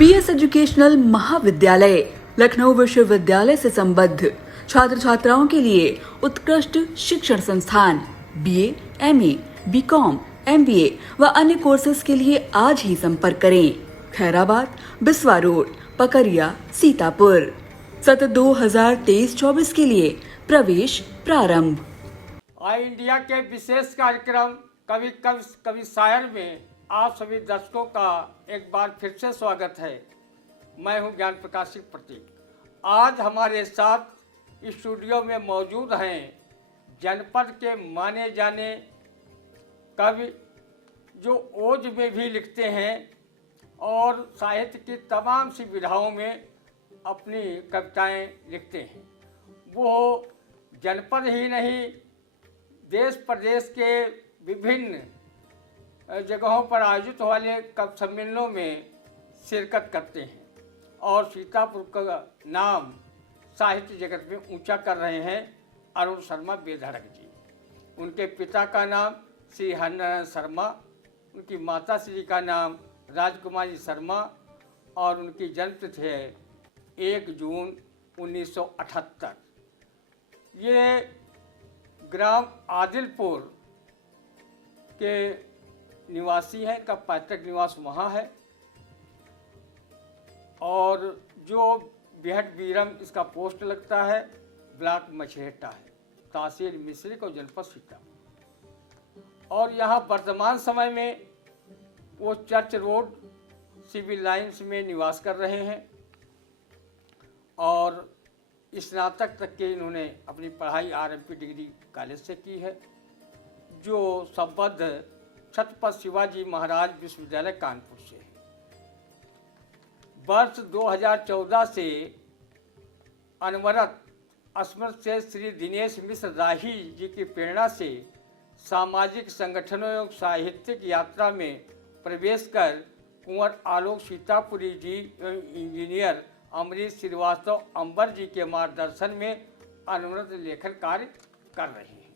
BS educational महाविद्यालय लखनऊ विश्वविद्यालय से संबद्ध छात्र छात्राओं के लिए उत्कृष्ट शिक्षण संस्थान बीए, एमए, बीकॉम, एमबीए व अन्य कोर्सेज के लिए आज ही संपर्क करें। खैराबाद, बिस्वा रोड, पकरिया, सीतापुर। सत्र 2023-24 के लिए प्रवेश प्रारंभ। ऑल इंडिया के विशेष कार्यक्रम कवि शायर में आप सभी दर्शकों का एक बार फिर से स्वागत है। मैं हूं ज्ञान प्रकाशिक प्रतीक। आज हमारे साथ स्टूडियो में मौजूद हैं जनपद के माने जाने कवि जो ओज में भी लिखते हैं और साहित्य की तमाम सी विधाओं में अपनी कविताएं लिखते हैं। वो जनपद ही नहीं, देश प्रदेश के विभिन्न जगहों पर आयोजित वाले कवि सम्मेलनों में शिरकत करते हैं और सीतापुर का नाम साहित्य जगत में ऊंचा कर रहे हैं अरुण शर्मा बेधड़क जी। उनके पिता का नाम श्री हरिनारायण शर्मा, उनकी माता श्री का नाम राजकुमारी शर्मा और उनकी जन्मतिथि है 1 जून 1978। ये ग्राम आदिलपुर के निवासी हैं, का पैतृक निवास वहाँ है और जो बेहट बीरम इसका पोस्ट लगता है, ब्लॉक मछेटा है, तहसील मिश्रिक और जनपद सीतापुर। और यहाँ वर्तमान समय में वो चर्च रोड सिविल लाइन्स में निवास कर रहे हैं और स्नातक तक के इन्होंने अपनी पढ़ाई आरएमपी डिग्री कॉलेज से की है, जो संबद्ध छत्रपति शिवाजी महाराज विश्वविद्यालय कानपुर से है। वर्ष 2014 से अनवरत स्मृत से श्री दिनेश मिश्र राही जी की प्रेरणा से सामाजिक संगठनों एवं साहित्यिक यात्रा में प्रवेश कर कुंवर आलोक सीतापुरी जी एवं इंजीनियर अमरीश श्रीवास्तव अंबर जी के मार्गदर्शन में अनवरत लेखन कार्य कर रहे हैं।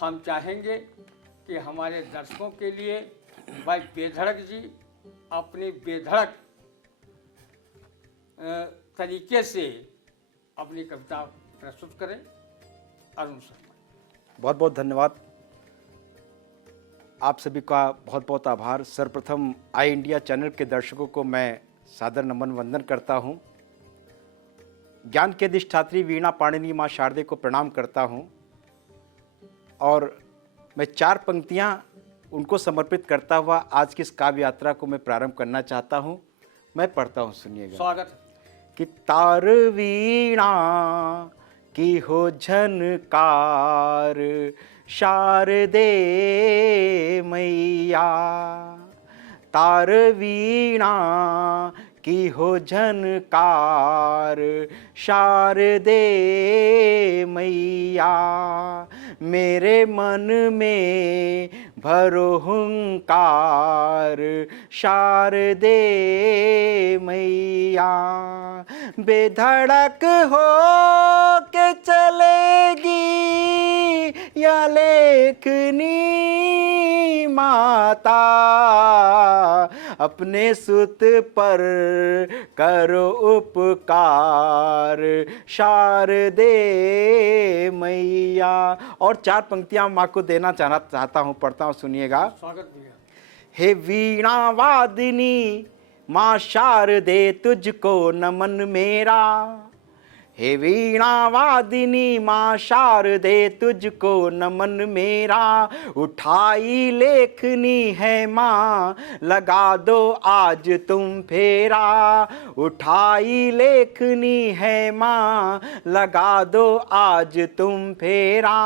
हम चाहेंगे कि हमारे दर्शकों के लिए भाई बेधड़क जी अपनी बेधड़क तरीके से अपनी कविता प्रस्तुत करें। अरुण शर्मा। बहुत बहुत धन्यवाद। आप सभी का बहुत बहुत आभार। सर्वप्रथम आई इंडिया चैनल के दर्शकों को मैं सादर नमन वंदन करता हूं। ज्ञान के अधिष्ठात्री वीणा पाणिनी माँ शारदे को प्रणाम करता हूं और मैं 4 पंक्तियां उनको समर्पित करता हुआ आज की इस काव्य यात्रा को मैं प्रारंभ करना चाहता हूं। मैं पढ़ता हूं, सुनिएगा। स्वागत। कि तार वीणा की हो झनकार शारदे मैया, तार वीणा की हो झनकार शारदे मैया, मेरे मन में भरो हुंकार शारदे मैया, बेधड़क हो के चलेगी या लेखनी माता, अपने सुत पर करो उपकार शारदे मैया। और 4 पंक्तियां माँ को देना चाहता हूँ, पढ़ता हूँ, सुनिएगा। स्वागत भैया। हे वीणा वादिनी माँ शारदे तुझको नमन मेरा, हे वीणा वादिनी माँ शारदे तुझको नमन मेरा, उठाई लेखनी है माँ लगा दो आज तुम फेरा, उठाई लेखनी है माँ लगा दो आज तुम फेरा,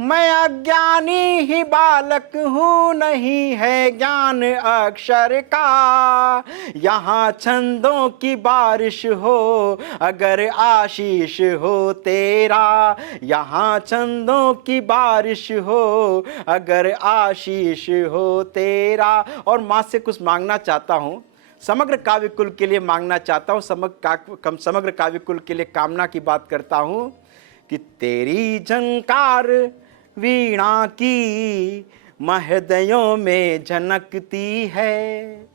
मैं अज्ञानी ही बालक हूँ नहीं है ज्ञान अक्षर का, यहाँ छंदों की बारिश हो अगर आशीष हो तेरा, यहाँ छंदों की बारिश हो अगर आशीष हो तेरा। और माँ से कुछ मांगना चाहता हूँ, समग्र काव्य कुल के लिए मांगना चाहता हूँ, समग्र काव्य कुल के लिए कामना की बात करता हूँ कि तेरी झंकार वीणा की महदयों में झनकती है,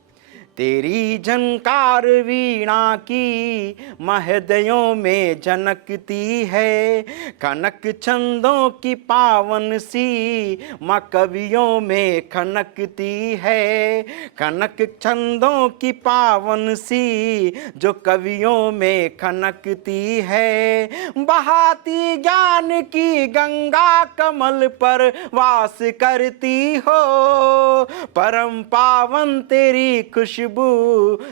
तेरी झनकार वीणा की महदयों में झनकती है, कनक छंदों की पावन सी माँ कवियों में खनकती है, कनक छंदों की पावन सी जो कवियों में खनकती है, बहाती ज्ञान की गंगा कमल पर वास करती हो, परम पावन तेरी खुशबू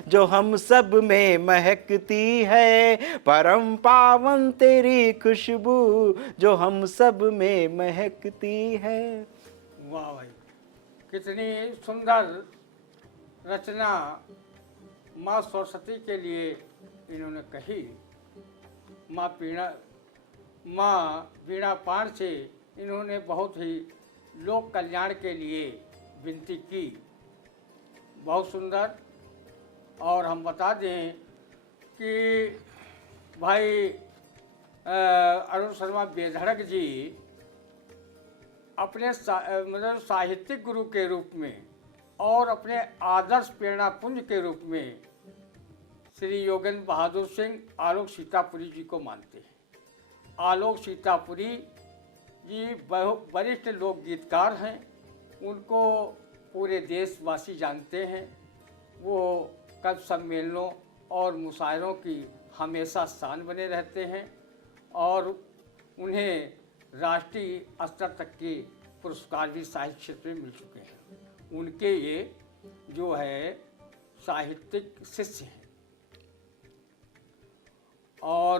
जो हम सब में महकती है, परम पावन तेरी खुशबू जो हम सब में महकती है। वाह भाई, कितनी सुंदर रचना माँ सरस्वती के लिए इन्होंने कही। माँ वीणा पाण से इन्होंने बहुत ही लोक कल्याण के लिए विनती की। बहुत सुंदर। और हम बता दें कि भाई अरुण शर्मा बेधड़क जी अपने मतलब साहित्यिक गुरु के रूप में और अपने आदर्श प्रेरणा पुंज के रूप में श्री योगेंद्र बहादुर सिंह आलोक सीतापुरी जी को मानते हैं। आलोक सीतापुरी जी वरिष्ठ लोकगीतकार हैं, उनको पूरे देशवासी जानते हैं। वो कवि सम्मेलनों और मुशायरों की हमेशा शान बने रहते हैं और उन्हें राष्ट्रीय स्तर तक के पुरस्कार भी साहित्य क्षेत्र में मिल चुके हैं। उनके ये जो है साहित्यिक शिष्य हैं और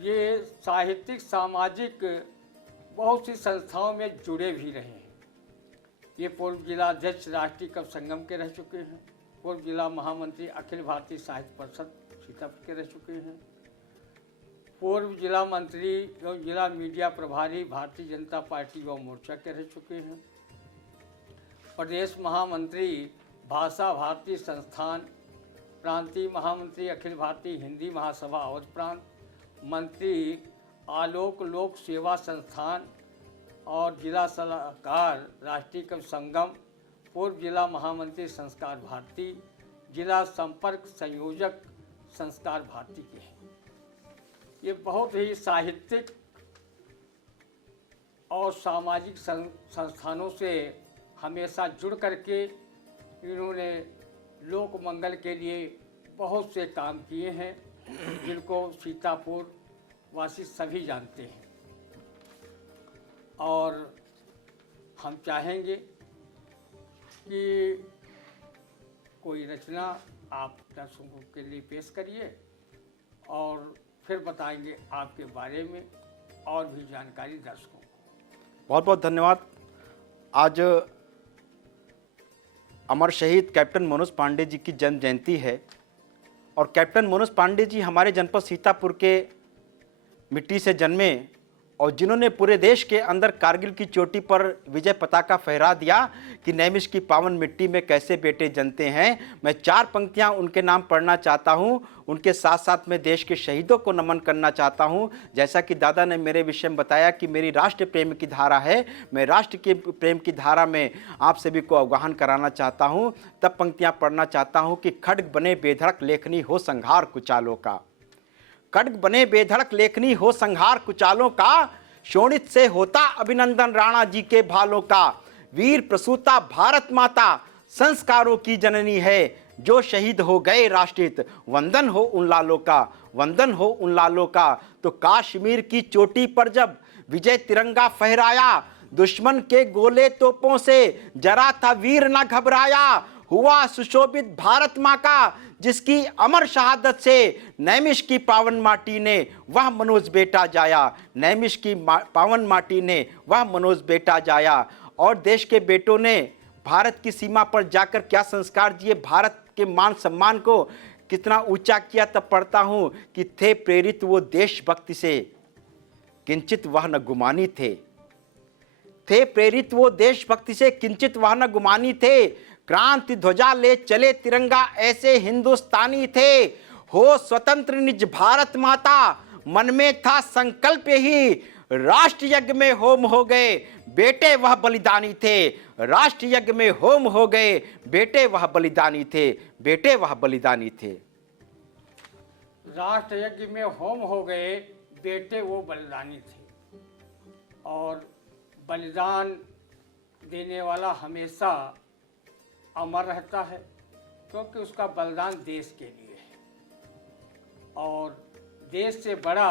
ये साहित्यिक सामाजिक बहुत सी संस्थाओं में जुड़े भी रहे हैं। ये पूर्व जिला अध्यक्ष राष्ट्रीय कवि संगम के रह चुके हैं, पूर्व जिला महामंत्री अखिल भारतीय साहित्य परिषद सीतापुर के रह चुके हैं, पूर्व जिला मंत्री एवं जिला मीडिया प्रभारी भारतीय जनता पार्टी युवा मोर्चा के रह चुके हैं, प्रदेश महामंत्री भाषा भारती संस्थान, प्रांतीय महामंत्री अखिल भारतीय हिंदी महासभा अवध प्रांत, मंत्री आलोक लोक सेवा संस्थान और जिला सलाहकार राष्ट्रीय कवि संगम, पूर्व जिला महामंत्री संस्कार भारती, जिला संपर्क संयोजक संस्कार भारती के हैं। ये बहुत ही साहित्यिक और सामाजिक संस्थानों से हमेशा जुड़ करके इन्होंने लोक मंगल के लिए बहुत से काम किए हैं, जिनको सीतापुर वासी सभी जानते हैं। और हम चाहेंगे कि कोई रचना आप दर्शकों के लिए पेश करिए और फिर बताएंगे आपके बारे में और भी जानकारी दर्शकों को। बहुत बहुत धन्यवाद। आज अमर शहीद कैप्टन मनोज पांडे जी की जन्म जयंती है और कैप्टन मनोज पांडे जी हमारे जनपद सीतापुर के मिट्टी से जन्मे और जिन्होंने पूरे देश के अंदर कारगिल की चोटी पर विजय पताका फहरा दिया कि नैमिष की पावन मिट्टी में कैसे बेटे जनते हैं। मैं 4 पंक्तियां उनके नाम पढ़ना चाहता हूं, उनके साथ साथ मैं देश के शहीदों को नमन करना चाहता हूं। जैसा कि दादा ने मेरे विषय में बताया कि मेरी राष्ट्र प्रेम की धारा है, मैं राष्ट्र के प्रेम की धारा में आप सभी को अवगाहन कराना चाहता हूं। तब पंक्तियाँ पढ़ना चाहता हूँ कि खड्ग बने बेधड़क लेखनी हो संहार कुचालों का, खड्ग बने बेधड़क लेखनी हो संहार कुचालों का, शोणित से होता अभिनंदन राणा जी के भालों का, वीर प्रसूता भारत माता संस्कारों की जननी है, जो शहीद हो गए राष्ट्रहित, वंदन हो उन लालों का, वंदन हो उन लालों का। तो काश्मीर की चोटी पर जब विजय तिरंगा फहराया, दुश्मन के गोले तोपों से जरा था वीर न घबराया, हुआ सुशोभित भारत माँ का, जिसकी अमर शहादत से नैमिष की पावन माटी ने वह मनोज बेटा जाया, नैमिष की पावन माटी ने वह मनोज बेटा जाया। और देश के बेटों ने भारत की सीमा पर जाकर क्या संस्कार दिए, भारत के मान सम्मान को कितना ऊंचा किया। तब पढ़ता हूँ कि थे प्रेरित वो देशभक्ति से, किंचित वह न गुमानी थे प्रेरित वो देशभक्ति से, किंचित वह न गुमानी थे, क्रांति ध्वजा ले चले तिरंगा ऐसे हिंदुस्तानी थे, हो स्वतंत्र निज भारत माता, मन में था संकल्प ही, राष्ट्र यज्ञ में होम हो गए बेटे वह बलिदानी थे, राष्ट्र यज्ञ में होम हो गए, बेटे वह बलिदानी थे, बेटे वह बलिदानी थे। राष्ट्र यज्ञ में होम हो गए, बेटे वो बलिदानी थे। और बलिदान देने वाला हमेशा अमर रहता है, क्योंकि उसका बलिदान देश के लिए है और देश से बड़ा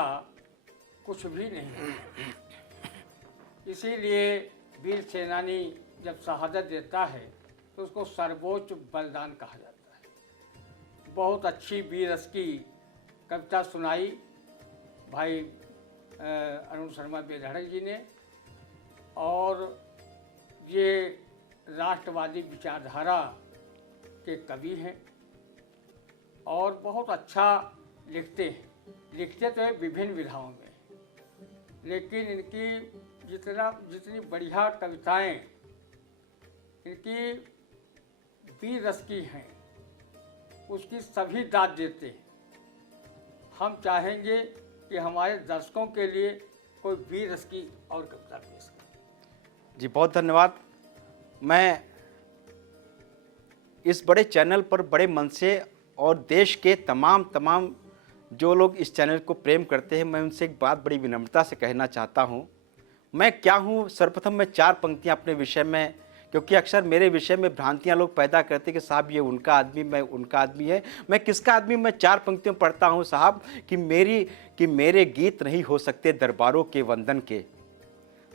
कुछ भी नहीं है। इसीलिए वीर सेनानी जब शहादत देता है तो उसको सर्वोच्च बलिदान कहा जाता है। बहुत अच्छी वीर रस की कविता सुनाई भाई अरुण शर्मा बेधड़क जी ने, और ये राष्ट्रवादी विचारधारा के कवि हैं और बहुत अच्छा लिखते हैं। लिखते तो है विभिन्न विधाओं में, लेकिन इनकी जितनी बढ़िया कविताएं इनकी वीर रस की हैं, उसकी सभी दाद देते हैं। हम चाहेंगे कि हमारे दर्शकों के लिए कोई वीर रस की और कविता पेश करें। जी बहुत धन्यवाद। मैं इस बड़े चैनल पर बड़े मन से और देश के तमाम जो लोग इस चैनल को प्रेम करते हैं, मैं उनसे एक बात बड़ी विनम्रता से कहना चाहता हूं। मैं क्या हूं, सर्वप्रथम मैं 4 पंक्तियां अपने विषय में, क्योंकि अक्सर मेरे विषय में भ्रांतियां लोग पैदा करते हैं कि साहब ये उनका आदमी, मैं उनका आदमी है। मैं किसका आदमी? मैं 4 पंक्तियों पढ़ता हूं साहब कि मेरे गीत नहीं हो सकते दरबारों के वंदन के।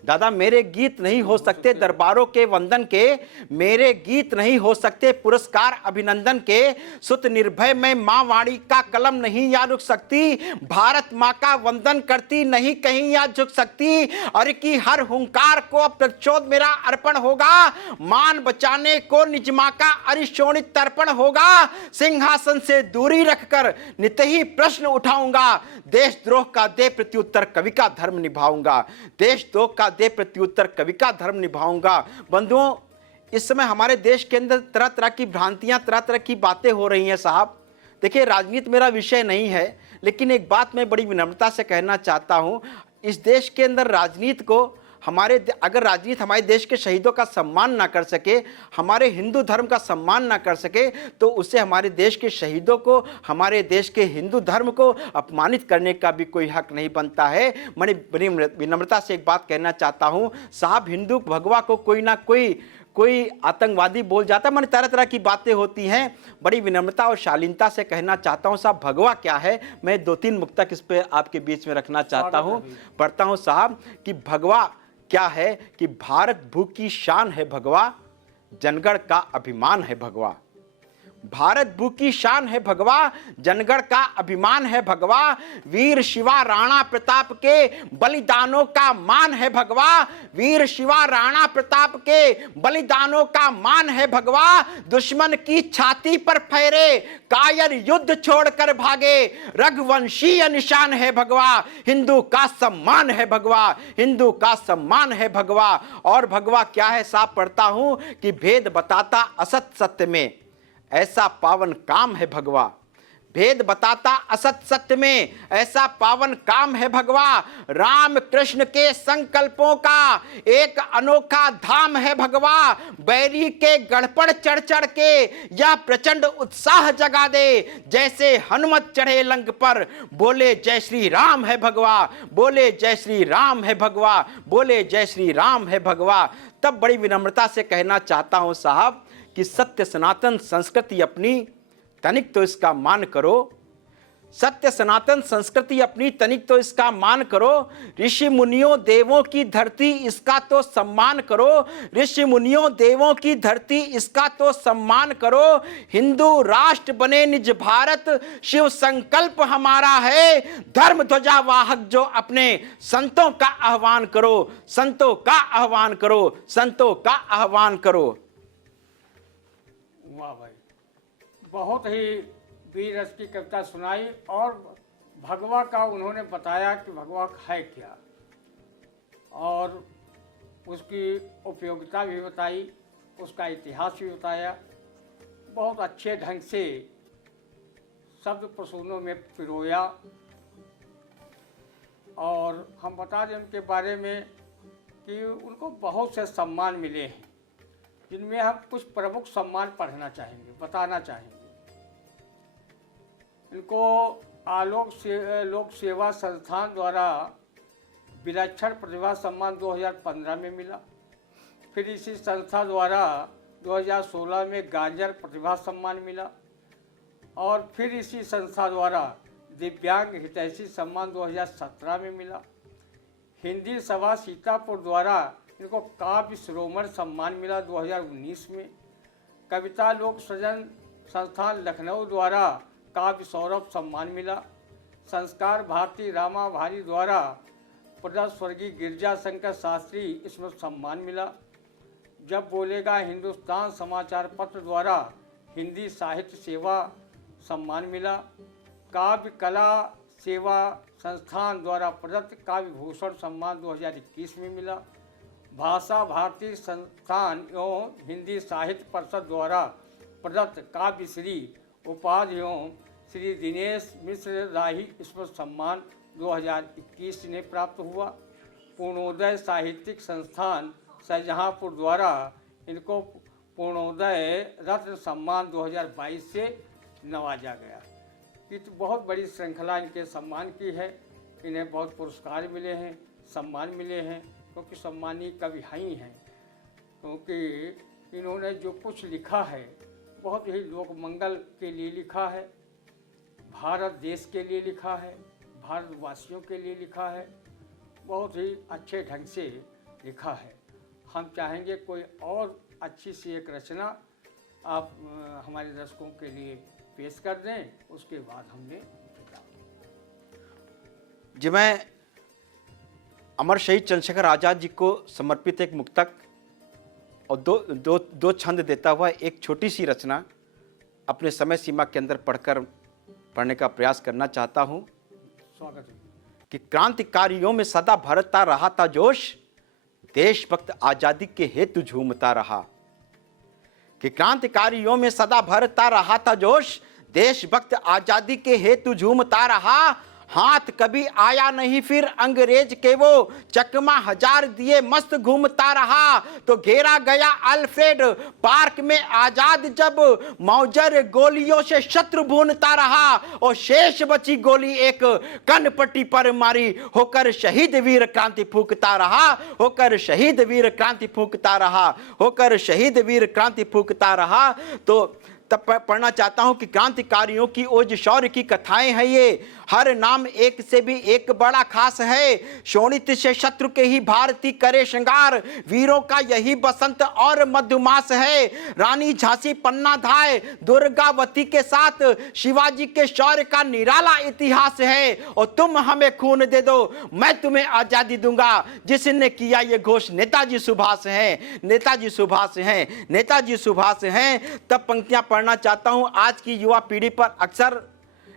दादा, मेरे गीत नहीं हो सकते दरबारों के वंदन के, मेरे गीत नहीं हो सकते पुरस्कार अभिनंदन के। सुत निर्भय में माँ वाणी का कलम नहीं या रुक सकती, भारत माँ का वंदन करती नहीं कहीं या झुक सकती। और की हर हुंकार को प्रचोद मेरा अर्पण होगा, मान बचाने को निज माँ का अरिशोणित तर्पण होगा। सिंहासन से दूरी रखकर नित ही प्रश्न उठाऊंगा, देशद्रोह का दे प्रत्युत्तर कवि का धर्म निभाऊंगा, देशद्रोह का दे प्रत्युत्तर कवि का धर्म निभाऊंगा। बंधुओं, इस समय हमारे देश के अंदर तरह तरह की भ्रांतियां, तरह तरह की बातें हो रही हैं साहब। देखिए, राजनीति मेरा विषय नहीं है, लेकिन एक बात मैं बड़ी विनम्रता से कहना चाहता हूं। इस देश के अंदर राजनीति को अगर राजनीति हमारे देश के शहीदों का सम्मान ना कर सके, हमारे हिंदू धर्म का सम्मान ना कर सके, तो उससे हमारे देश के शहीदों को, हमारे देश के हिंदू धर्म को अपमानित करने का भी कोई हक नहीं बनता है। मैं बड़ी विनम्रता से एक बात कहना चाहता हूं साहब, हिंदू भगवा को कोई आतंकवादी बोल जाता है, मैंने तरह तरह की बातें होती हैं। बड़ी विनम्रता और शालीनता से कहना चाहता हूं साहब, भगवा क्या है, मैं 2-3 मुक्तक इस पे आपके बीच में रखना चाहता हूं। पढ़ता हूं साहब कि भगवा क्या है, कि भारत भू की शान है भगवा, जनगण का अभिमान है भगवा। भारत भू की शान है भगवा, जनगण का अभिमान है भगवा। वीर शिवा राणा प्रताप के बलिदानों का मान है भगवा, वीर शिवा राणा प्रताप के बलिदानों का मान है भगवा। दुश्मन की छाती पर फहरे कायर युद्ध छोड़कर भागे, रघुवंशीय निशान है भगवा, हिंदू का सम्मान है भगवा, हिंदू का सम्मान है भगवा। और भगवा क्या है साहब, पढ़ता हूं कि भेद बताता असत सत्य में, ऐसा पावन काम है भगवा। भेद बताता असत सत्य में, ऐसा पावन काम है भगवा। राम कृष्ण के संकल्पों का एक अनोखा धाम है भगवा। बैरी के गढ़ पर चढ़ चढ़ के यह प्रचंड उत्साह जगा दे, जैसे हनुमत चढ़े लंक पर, बोले जय श्री राम है भगवा, बोले जय श्री राम है भगवा, बोले जय श्री राम है भगवा। तब बड़ी विनम्रता से कहना चाहता हूं साहब कि सत्य सनातन संस्कृति अपनी तनिक तो इसका मान करो, सत्य सनातन संस्कृति अपनी तनिक तो इसका मान करो। ऋषि मुनियों देवों की धरती इसका तो सम्मान करो, ऋषि मुनियों देवों की धरती इसका तो सम्मान करो। हिंदू राष्ट्र बने निज भारत, शिव संकल्प हमारा है, धर्म ध्वजा वाहक जो अपने संतों का आह्वान करो, संतों का आह्वान करो, संतों का आह्वान करो। वाह भाई, बहुत ही वीर रस की कविता सुनाई और भगवा का उन्होंने बताया कि भगवा है क्या और उसकी उपयोगिता भी बताई, उसका इतिहास भी बताया। बहुत अच्छे ढंग से शब्द प्रसूनों में पिरोया। और हम बता दें उनके बारे में कि उनको बहुत से सम्मान मिले हैं, जिनमें हम कुछ प्रमुख सम्मान पढ़ना चाहेंगे, बताना चाहेंगे। इनको लोक सेवा संस्थान द्वारा विलक्षण प्रतिभा सम्मान 2015 में मिला। फिर इसी संस्था द्वारा 2016 में गांजर प्रतिभा सम्मान मिला और फिर इसी संस्था द्वारा दिव्यांग हितैषी सम्मान 2017 में मिला। हिंदी सभा सीतापुर द्वारा इनको काव्य श्रोमण सम्मान मिला 2019 में। कविता लोक सृजन संस्थान लखनऊ द्वारा काव्य सौरभ सम्मान मिला। संस्कार भारती रामा भारी द्वारा प्रदत्त स्वर्गीय गिरजा शंकर शास्त्री इसमें सम्मान मिला। जब बोलेगा हिंदुस्तान समाचार पत्र द्वारा हिंदी साहित्य सेवा सम्मान मिला। काव्य कला सेवा संस्थान द्वारा प्रदत्त काव्य भूषण सम्मान 2021 में मिला। भाषा भारती संस्थान एवं हिंदी साहित्य परिषद द्वारा प्रदत्त काव्य श्री उपाधि एवं श्री दिनेश मिश्र राही स्मृति सम्मान 2021 ने प्राप्त हुआ। पूर्णोदय साहित्यिक संस्थान शाहजहाँपुर द्वारा इनको पूर्णोदय रत्न सम्मान 2022 से नवाजा गया। ये तो बहुत बड़ी श्रृंखला इनके सम्मान की है। इन्हें बहुत पुरस्कार मिले हैं, सम्मान मिले हैं, क्योंकि सम्मानीय कवि ही हैं। क्योंकि इन्होंने जो कुछ लिखा है बहुत ही लोक मंगल के लिए लिखा है, भारत देश के लिए लिखा है, भारतवासियों के लिए लिखा है, बहुत ही अच्छे ढंग से लिखा है। हम चाहेंगे कोई और अच्छी सी एक रचना आप हमारे दर्शकों के लिए पेश कर दें, उसके बाद हमने जी मैं अमर शहीद चंद्रशेखर आज़ाद जी को समर्पित एक मुक्तक और दो छंद देता हुआ एक छोटी सी रचना अपने समय सीमा के अंदर पढ़ने का प्रयास करना चाहता हूं। स्वागत है। कि क्रांतिकारियों में सदा भरता रहा था जोश, देशभक्त आजादी के हेतु झूमता रहा। कि क्रांतिकारियों में सदा भरता रहा था जोश, देशभक्त आजादी के हेतु झूमता रहा। हाथ कभी आया नहीं फिर अंग्रेज के वो, चकमा हजार दिए मस्त घूमता रहा। तो घेरा गया अल्फ्रेड पार्क में आजाद जब, मौजर गोलियों से शत्रु भूनता रहा। और शेष बची गोली एक कनपट्टी पर मारी, होकर शहीद वीर क्रांति फूंकता रहा। होकर शहीद वीर क्रांति फूंकता रहा। होकर शहीद वीर क्रांति फूंकता रहा। तो तब पढ़ना चाहता हूं कि क्रांतिकारियों की ओज शौर्य की कथाएं हैं ये, हर नाम एक से भी एक बड़ा खास है। शोणित से शत्रु के ही भारती करे श्रृंगार, वीरों का यही बसंत और मधुमास है। रानी झांसी पन्ना धाय दुर्गावती के साथ, शिवाजी के शौर्य का निराला इतिहास है। और तुम हमें खून दे दो मैं तुम्हें आजादी दूंगा, जिसने किया ये घोष नेताजी सुभाष हैं। नेताजी सुभाष हैं, नेताजी सुभाष हैं। तब पंक्तियां पढ़ना चाहता हूं। आज की युवा पीढ़ी पर अक्सर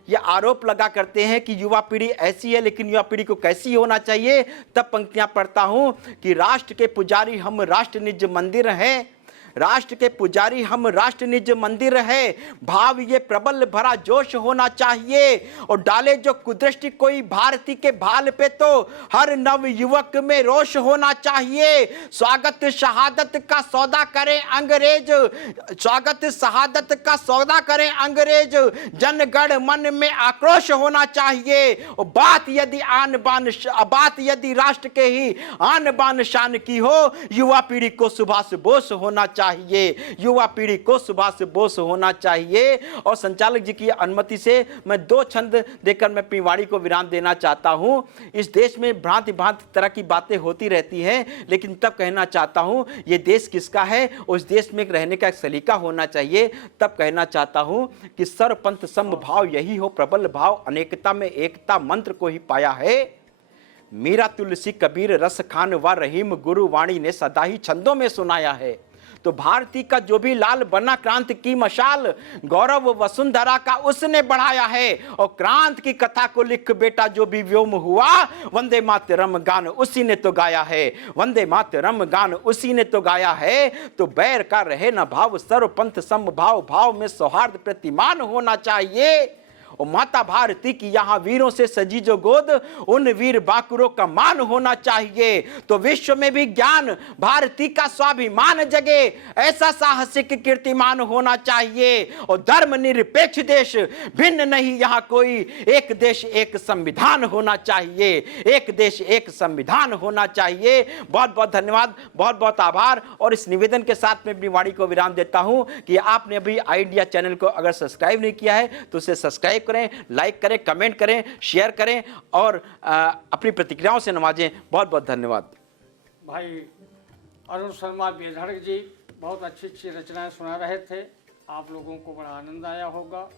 ये आरोप लगा करते हैं कि युवा पीढ़ी ऐसी है, लेकिन युवा पीढ़ी को कैसी होना चाहिए। तब पंक्तियां पढ़ता हूं कि राष्ट्र के पुजारी हम राष्ट्र निज मंदिर हैं। राष्ट्र के पुजारी हम राष्ट्र निज मंदिर है। भाव ये प्रबल भरा जोश होना चाहिए। और डाले जो कुदृष्टि कोई भारती के भाल पे, तो हर नव युवक में रोष होना चाहिए। स्वागत शहादत का सौदा करें अंग्रेज, स्वागत शहादत का सौदा करें अंग्रेज। जनगण मन में आक्रोश होना चाहिए। और बात यदि राष्ट्र के ही आन बान शान की हो, युवा पीढ़ी को सुभाष बोस होना चाहिए। युवा पीढ़ी को सुभाष बोस होना चाहिए। और संचालक जी की अनुमति से मैं दो छंद देकर मैं अपनी वाणी को विराम देना चाहता हूं। इस देश में भांति भांति तरह की बातें होती रहती हैं, लेकिन तब कहना चाहता हूं ये देश किसका है, उस देश में रहने का एक सलीका होना चाहिए। तब कहना चाहता हूं कि सर्वपंथ समभाव यही हो प्रबल भाव, अनेकता में एकता मंत्र को ही पाया है। मीरा तुलसी कबीर रस खान व रहीम गुरु वाणी ने सदा ही छंदों में सुनाया है। तो भारती का जो भी लाल बना क्रांति की मशाल, गौरव वसुंधरा का उसने बढ़ाया है। और क्रांति की कथा को लिख बेटा जो भी व्योम हुआ, वंदे मातरम गान उसी ने तो गाया है। वंदे मातरम गान उसी ने तो गाया है। तो बैर का रहे न भाव, सर्वपंथ समभाव, भाव में सौहार्द प्रतिमान होना चाहिए। और माता भारती की यहाँ वीरों से सजी जो गोद, उन वीर बाकुरों का मान होना चाहिए। तो विश्व में भी ज्ञान भारती का स्वाभिमान जगे, ऐसा साहसिक कीर्तिमान होना चाहिए। और धर्मनिरपेक्ष देश भिन्न नहीं यहाँ कोई, एक देश एक संविधान होना चाहिए, एक देश एक संविधान होना चाहिए। बहुत बहुत धन्यवाद, बहुत बहुत आभार। और इस निवेदन के साथ में अपनी वाणी को विराम देता हूं कि आपने अभी आई इंडिया चैनल को अगर सब्सक्राइब नहीं किया है तो उसे सब्सक्राइब करें, लाइक करें, कमेंट करें, शेयर करें और अपनी प्रतिक्रियाओं से नवाजें। बहुत बहुत धन्यवाद। भाई अरुण शर्मा बेधड़क जी बहुत अच्छी अच्छी रचनाएं सुना रहे थे। आप लोगों को बड़ा आनंद आया होगा,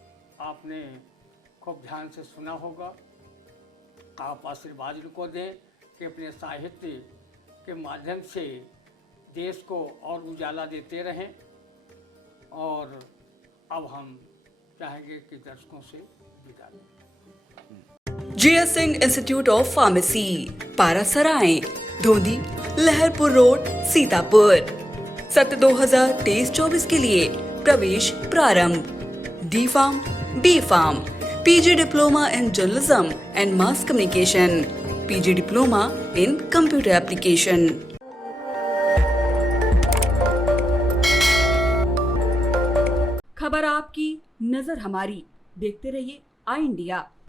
आपने खूब ध्यान से सुना होगा। आप आशीर्वाद इनको दें कि अपने साहित्य के माध्यम से देश को और उजाला देते रहें। और अब हम चाहेंगे कि दर्शकों से विदा लें। GS Singh institute of pharmacy, Parasrai, Dhondhi, Laharpur road, Sitapur. सत्र 2023-24 के लिए प्रवेश प्रारंभ। D pharm, B pharm, PG diploma in journalism and mass communication, PG diploma in computer application. खबर आपकी, नजर हमारी। देखते रहिए आई इंडिया।